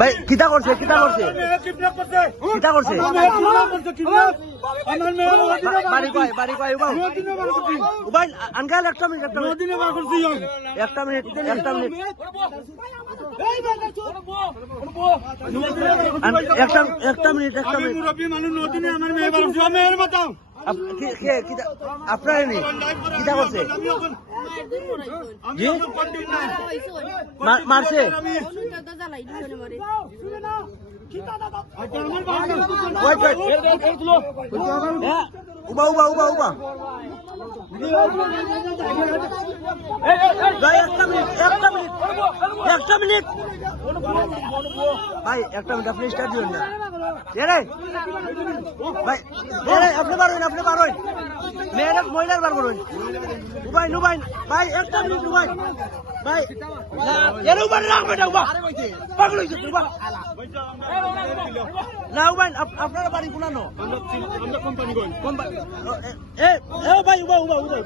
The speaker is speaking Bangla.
ভাই কিতা করছে কিতা করছে কিতা করছে বাড়ি কয় বাড়ি কয় উবাই আনকাল একটা মিনিট একটা মিনিট একটা মিনিট একটা মিনিট একটা মিনিট একটা মিনিট আপনার কিতা করছে জি মারছে উবা উবা উবা উবা একটা মিনিট একটা মিনিট একটা মিনিট ভাই একটা মিনিট আপনি স্টার্ট দিবেন না ভাই আপনি পারবেন আপনি পারবেন মেয়েরা মহিলার বার করবেন উবাই নুবাই ভাই একটা মিনিট উবাই ভাই এর উপরে রাখবেন না উবা পাগল হইছে উবা না উবাই আপনারা বাড়ি কোনানো আমরা কোম্পানি কই কোম্পানি এ ভাই উবা উবা উবা